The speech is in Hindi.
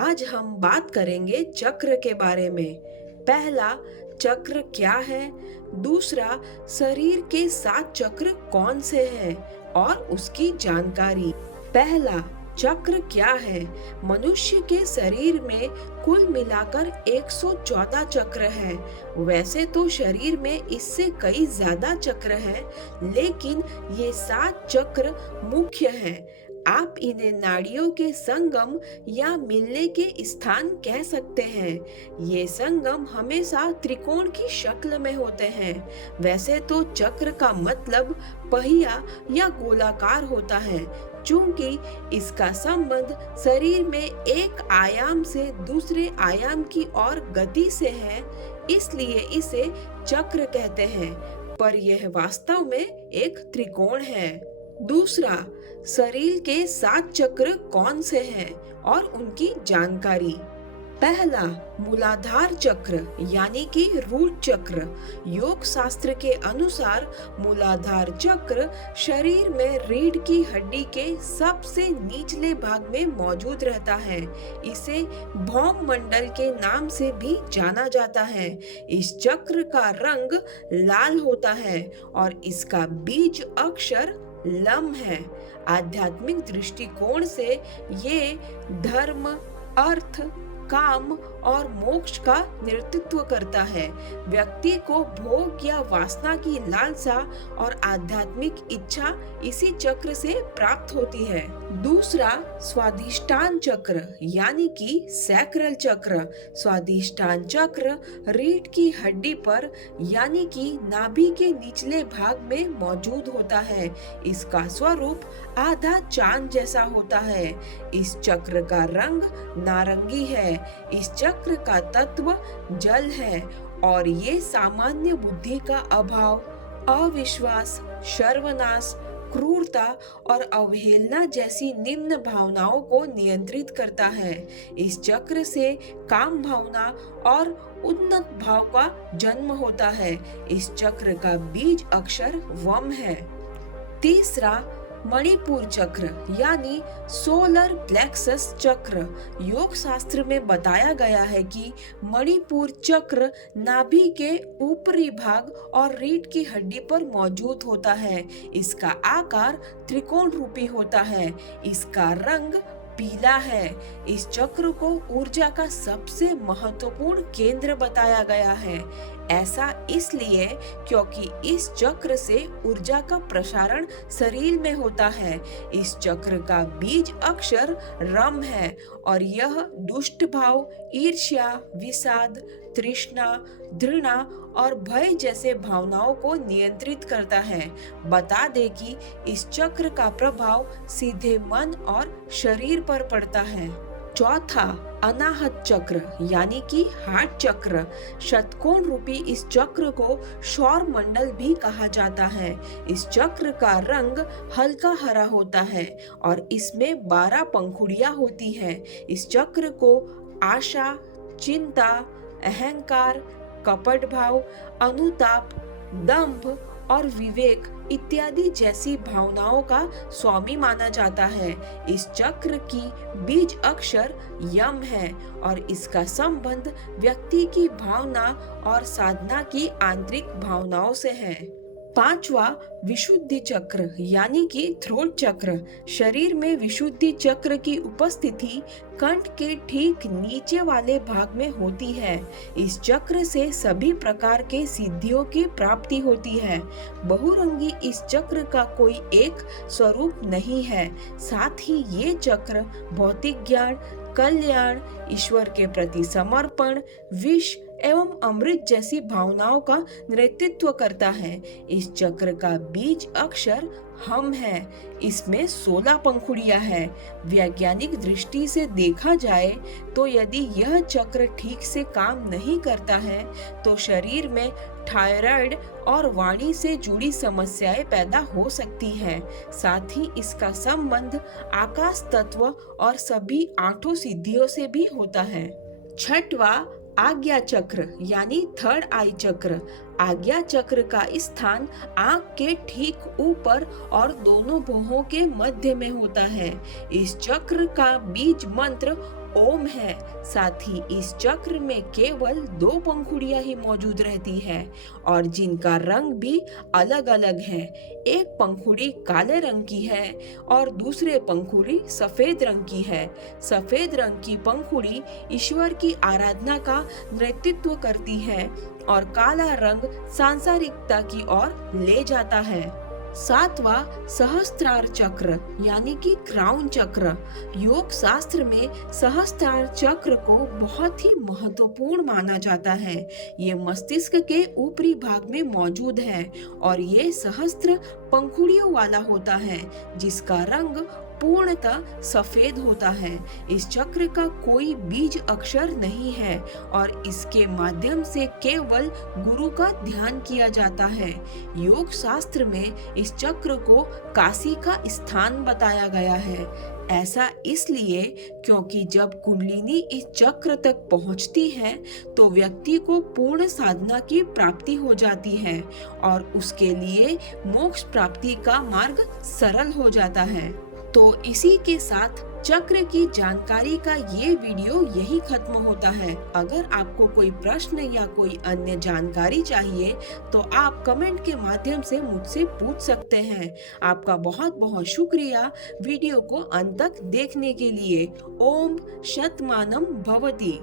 आज हम बात करेंगे चक्र के बारे में। पहला, चक्र क्या है? दूसरा, शरीर के 7 चक्र कौन से हैं और उसकी जानकारी। पहला, चक्र क्या है? मनुष्य के शरीर में कुल मिलाकर 114 चक्र हैं। वैसे तो शरीर में इससे कई ज्यादा चक्र हैं, लेकिन ये 7 चक्र मुख्य हैं। आप इन्हें नाड़ियों के संगम या मिलने के स्थान कह सकते हैं। ये संगम हमेशा त्रिकोण की शक्ल में होते हैं। वैसे तो चक्र का मतलब पहिया या गोलाकार होता है, चूंकि इसका संबंध शरीर में एक आयाम से दूसरे आयाम की ओर गति से है, इसलिए इसे चक्र कहते हैं, पर यह वास्तव में एक त्रिकोण है। दूसरा, शरीर के 7 चक्र कौन से हैं और उनकी जानकारी। पहला, मूलाधार चक्र यानी कि रूट चक्र। योग शास्त्र के अनुसार मूलाधार चक्र शरीर में रीढ़ की हड्डी के सबसे निचले भाग में मौजूद रहता है। इसे भौम मंडल के नाम से भी जाना जाता है। इस चक्र का रंग लाल होता है और इसका बीज अक्षर लम है। आध्यात्मिक दृष्टिकोण से ये धर्म, अर्थ, काम और मोक्ष का नेतृत्व करता है। व्यक्ति को भोग या वासना की लालसा और आध्यात्मिक इच्छा इसी चक्र से प्राप्त होती है। दूसरा, स्वादिष्टान चक्र यानी कि सैक्रल चक्र। स्वादिष्टान चक्र रीढ़ की हड्डी पर यानी कि नाभि के निचले भाग में मौजूद होता है। इसका स्वरूप आधा चांद जैसा होता है। इस चक्र का रंग नारंगी है। इस चक्र का तत्व जल है और ये सामान्य बुद्धि का अभाव, अविश्वास, सर्वनाश, क्रूरता और अवहेलना जैसी निम्न भावनाओं को नियंत्रित करता है। इस चक्र से काम भावना और उन्नत भाव का जन्म होता है। इस चक्र का बीज अक्षर वम है। तीसरा, मणिपुर चक्र यानी सोलर प्लेक्सस चक्र। योग शास्त्र में बताया गया है कि मणिपुर चक्र नाभि के ऊपरी भाग और रीढ़ की हड्डी पर मौजूद होता है। इसका आकार त्रिकोण रूपी होता है। इसका रंग पीला है। इस चक्र को ऊर्जा का सबसे महत्वपूर्ण केंद्र बताया गया है। ऐसा इसलिए क्योंकि इस चक्र से ऊर्जा का प्रसारण शरीर में होता है। इस चक्र का बीज अक्षर रम है और यह दुष्ट भाव, ईर्ष्या, विषाद, तृष्णा, घृणा और भय जैसे भावनाओं को नियंत्रित करता है। बता दे कि इस चक्र का प्रभाव सीधे मन और शरीर पर पड़ता है। चौथा, अनाहत चक्र यानी कि हार्ट चक्र। षटकोण रूपी इस चक्र को सौर मंडल भी कहा जाता है। इस चक्र का रंग हल्का हरा होता है और इसमें 12 पंखुड़ियां होती हैं। इस चक्र को आशा, चिंता, अहंकार, कपट भाव, अनुताप, दंभ और विवेक इत्यादि जैसी भावनाओं का स्वामी माना जाता है। इस चक्र की बीज अक्षर यम है और इसका संबंध व्यक्ति की भावना और साधना की आंतरिक भावनाओं से है। पांचवा, विशुद्धि चक्र यानी कि थ्रोट चक्र। शरीर में विशुद्धि चक्र की उपस्थिति कंठ के ठीक नीचे वाले भाग में होती है। इस चक्र से सभी प्रकार के सिद्धियों की प्राप्ति होती है। बहुरंगी इस चक्र का कोई एक स्वरूप नहीं है। साथ ही ये चक्र भौतिक ज्ञान, कल्याण, ईश्वर के प्रति समर्पण, विष एवं अमृत जैसी भावनाओं का नेतृत्व करता है। इस चक्र का बीज अक्षर हम है। इसमें 16 पंखुड़ियां हैं। वैज्ञानिक दृष्टि से देखा जाए तो यदि यह चक्र ठीक से काम नहीं करता है तो शरीर में थायराइड और वाणी से जुड़ी समस्याएं पैदा हो सकती हैं। साथ ही इसका संबंध आकाश तत्व और सभी 8 सिद्धियों से भी होता है। छठवा, आज्ञा चक्र यानी थर्ड आई चक्र। आज्ञा चक्र का स्थान आंख के ठीक ऊपर और दोनों भौहों के मध्य में होता है। इस चक्र का बीज मंत्र ओम है। साथ ही इस चक्र में केवल 2 पंखुड़ियां ही मौजूद रहती है और जिनका रंग भी अलग अलग है। एक पंखुड़ी काले रंग की है और दूसरे पंखुड़ी सफेद रंग की है। सफेद रंग की पंखुड़ी ईश्वर की आराधना का नेतृत्व करती है और काला रंग सांसारिकता की ओर ले जाता है। 7वां सहस्त्रार चक्र यानी कि क्राउन चक्र। योग शास्त्र में सहस्त्रार चक्र को बहुत ही महत्वपूर्ण माना जाता है। ये मस्तिष्क के ऊपरी भाग में मौजूद है और ये सहस्त्र पंखुड़ियों वाला होता है जिसका रंग पूर्णतः सफेद होता है। इस चक्र का कोई बीज अक्षर नहीं है और इसके माध्यम से केवल गुरु का ध्यान किया जाता है। योग शास्त्र में इस चक्र को काशी का स्थान बताया गया है। ऐसा इसलिए क्योंकि जब कुंडलिनी इस चक्र तक पहुंचती है तो व्यक्ति को पूर्ण साधना की प्राप्ति हो जाती है और उसके लिए मोक्ष प्राप्ति का मार्ग सरल हो जाता है। तो इसी के साथ चक्र की जानकारी का ये वीडियो यही खत्म होता है। अगर आपको कोई प्रश्न या कोई अन्य जानकारी चाहिए तो आप कमेंट के माध्यम से मुझसे पूछ सकते हैं। आपका बहुत बहुत शुक्रिया वीडियो को अंत तक देखने के लिए। ओम शतमानम भवति।